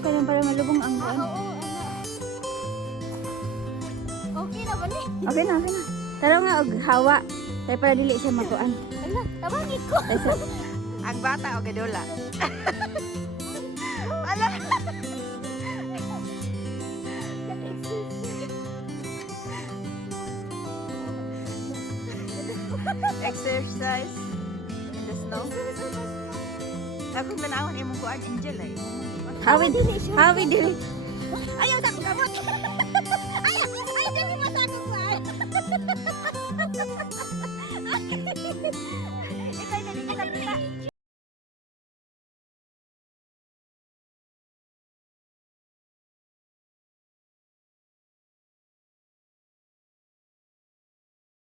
kaya para malubong ang Ah, buwan. oo, ana. Okay na ba ni? Okay na, okay na. Tara nga, og hawa. Kaya para dili siya makuan. Ala, tabangin ko. Ang bata o gadola. Ala. Exercise in the snow. Ako tanawon imong kuan Angel ay. Hawi dili. Hawi dili. Ayaw sa akong gamot. Ayaw, ay, dili mo sa akong kuwan. Ikaw na, kita.